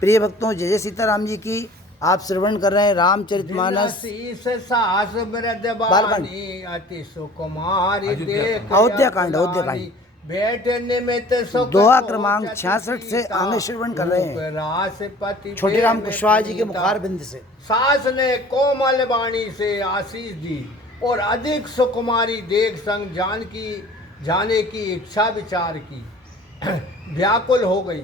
प्रिय भक्तों, जय जय सीताराम जी की। आप श्रवण कर रहे हैं रामचरितमानस सास मृदबानी अति सुकुमारी देख अयोध्या कांड बैठे निमित सुख दोहा क्रमांक 66 से आगे श्रवण कर रहे हैं रासपति छोटे राम कुशवाहा जी के मुखार बिंद से। सास ने कोमल वाणी से आशीष दी और अधिक सुकुमारी देख संग जाने की इच्छा विचार की। व्याकुल हो गई।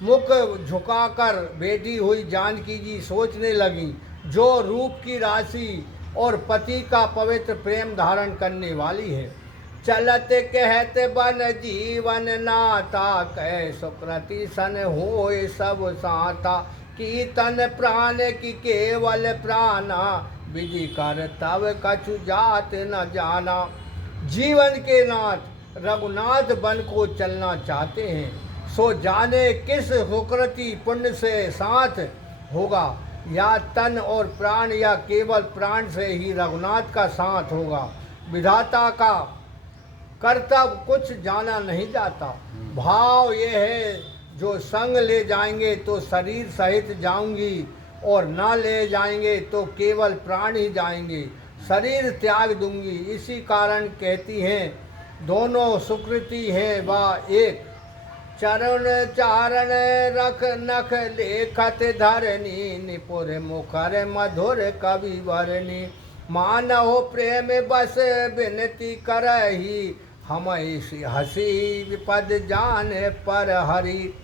मुख झुकाकर बैठी हुई जानकी जी सोचने लगी, जो रूप की राशि और पति का पवित्र प्रेम धारण करने वाली है। चलत कहत बन जीवन नाता, कह सुकृति सन होए सब साता। की तन प्राण की केवल प्राणा, विधि कर तब कछु जात न जाना। जीवन के नाथ रघुनाथ बन को चलना चाहते हैं, सो जाने किस सुकृति पुण्य से साथ होगा, या तन और प्राण या केवल प्राण से ही रघुनाथ का साथ होगा। विधाता का कर्तव्य कुछ जाना नहीं जाता। भाव ये है, जो संग ले जाएंगे तो शरीर सहित जाऊंगी, और ना ले जाएंगे तो केवल प्राण ही जाएंगे, शरीर त्याग दूंगी। इसी कारण कहती हैं, दोनों सुकृति हैं व एक। चरण चारण रख नख लेखत धरनी, निपुर मुखर मधुर कवि वरनी। मानहो प्रेम बस विनती करही, हम हसी विपद जान पर हरि।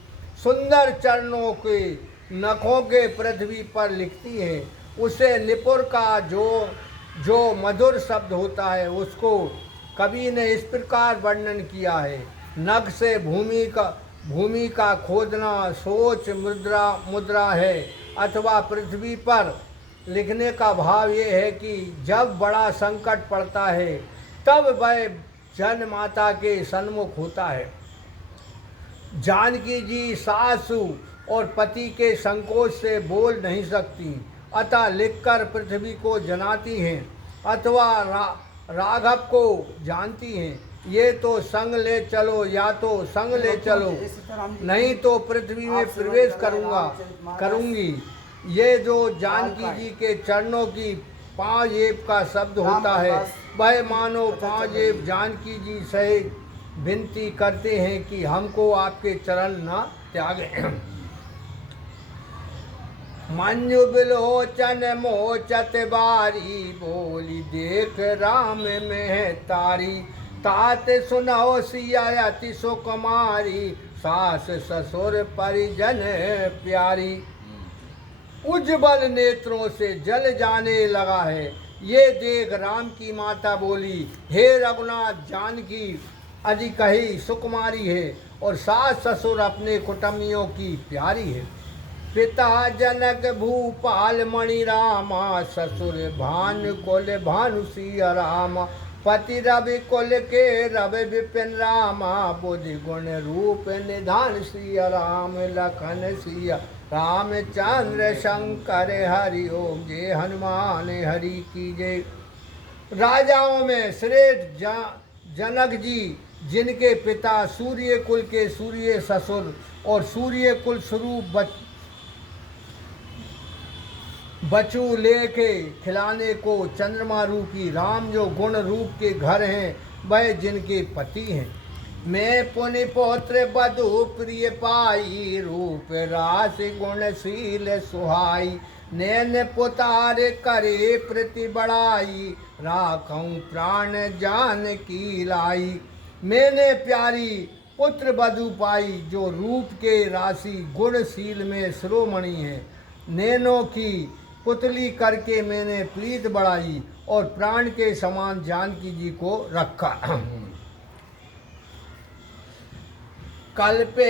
सुंदर चरणों के नखों के पृथ्वी पर लिखती है, उसे निपुर का जो मधुर शब्द होता है, उसको कवि ने इस प्रकार वर्णन किया है। नख से भूमि का खोदना सोच मुद्रा है, अथवा पृथ्वी पर लिखने का भाव ये है कि जब बड़ा संकट पड़ता है तब वह जन माता के सन्मुख होता है। जानकी जी सासु और पति के संकोच से बोल नहीं सकती, अतः लिखकर पृथ्वी को जनाती हैं, अथवा राघव को जानती हैं। ये तो संग ले चलो, या तो संग ले चलो, नहीं तो पृथ्वी में प्रवेश करूंगी। ये जो जानकी जी के चरणों की 5 जेब का शब्द होता है, वह मानो 5 जेब जानकी जी से विनती करते हैं कि हमको आपके चरण न त्यागें। मंजु बिलोचन मोचत बारी, बोली देख राम में तारी। तात सुनो सिया अति सुकुमारी, सास ससुर परिजन प्यारी। उज्ज्वल नेत्रों से जल जाने लगा है। ये देख राम की माता बोली, हे रघुनाथ, जानकी अजी कही सुकुमारी है और सास ससुर अपने कुटुंबियों की प्यारी है। पिता जनक भूपाल मणि रामा, ससुर भानु कुल भानु सिया रामा। पति रवि कुल के रवि विपिन रामा, बुद्धि गुण रूप निधान सिया राम। लखन सिया रामचंद्र शंकर हरि ओम, जय हनुमान हरि की जय। राजाओं में श्रेष्ठ जनक जी, जिनके पिता सूर्य कुल के सूर्य ससुर और सूर्य कुल स्वरूप बचू लेके खिलाने को चंद्रमा रूपी राम, जो गुण रूप के घर हैं, वह जिनके पति हैं। मैं पुनि पौत्र बधु प्रिय पाई, रूप रास गुणशील सुहाई। नैन पुतार करे प्रति बढ़ाई, राखूं प्राण जान की लाई। मैंने प्यारी पुत्र बधु पाई, जो रूप के राशि गुणशील में शिरोमणि है। नैनों की पुतली करके मैंने प्रीत बढ़ाई और प्राण के समान जानकी जी को रखा। कल्पे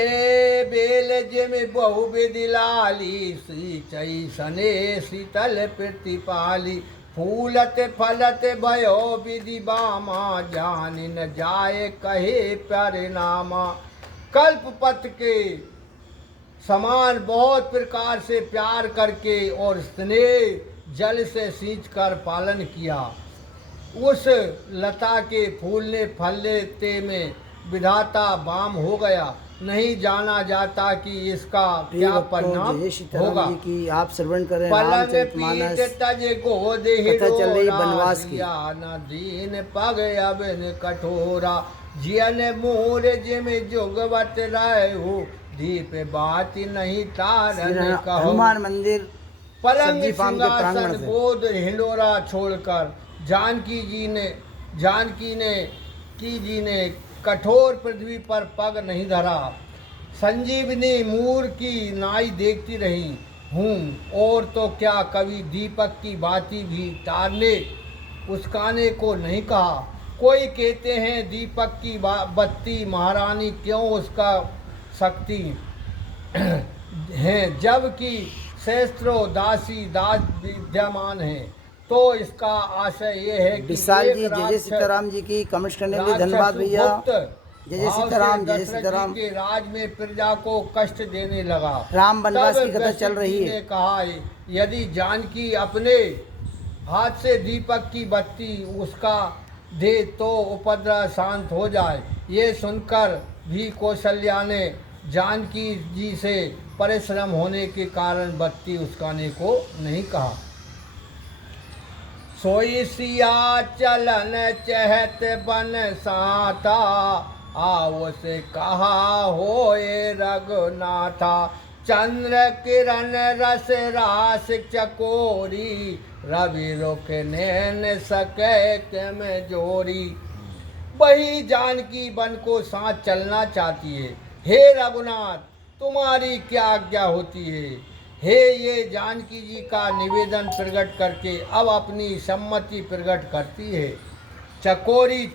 बेल जिम बहु विधि लाली, सींचई सने शीतल प्रतिपाली। फूलत फलत भयो विधि बामा, जान न जाए कहे परिणामा। कल्पपत के समान बहुत प्रकार से प्यार करके और स्नेह जल से सींचकर पालन किया। उस लता के फूलने फलते में विधाता बाम हो गया। नहीं जाना जाता कि इसका प्रिय क्या भक्तों, परिणाम जय सीताराम होगा। जी की। आप श्रवण कर रहे हैं पलंग रामचरितमानस। पीठ तज गोद कथा चल रही बनवास की। न दीन पग अबिन कठोरा जियन मोर जिम जुगवत रहु दीप बात नहीं तारन कहो। हनुमान मंदिर पलंग सब्जी फार्म के प्रांगण सिंहासन से। गोद हिंडोरा छोड़कर जानकी जी ने कठोर पृथ्वी पर पग नहीं धरा। संजीवनी मूर की नाई देखती रही हूँ, और तो क्या कभी दीपक की बाती भी तारने उसकाने को नहीं कहा। कोई कहते हैं दीपक की बत्ती महारानी क्यों उसका शक्ति है, जबकि सहस्त्रों दासी दास विद्यमान हैं। तो इसका आशय ये है कि विशाल जी, एक जय जय राक्षस- सीताराम जी की कमेंट्स करने के लिए राक्षस धन्यवाद भैया। गुप्त जय जय भाव से सीताराम, जय जय दशरथ जी सीताराम। के राज में प्रजा को कष्ट देने लगा। राम वनवास तब की कथा चल वशिष्ठ रही जी है। ने कहा यदि जानकी अपने हाथ से दीपक की बत्ती उसका दे तो उपद्रव शांत हो जाए। ये सुनकर भी कौशल्या ने जानकी जी से परिश्रम होने के कारण बत्ती उसकाने को नहीं कहा। सोई सिया चलन चहत बन साता आओ से कहा होए रघुनाथा। चंद्र किरण रस रास चकोरी रवि रुख नैन सके के में जोरी। वही जानकी वन को साथ चलना चाहती है। हे रघुनाथ, तुम्हारी क्या आज्ञा होती है। हे ये जानकी जी का निवेदन प्रकट करके अब अपनी सम्मति प्रकट करती है। चकोरी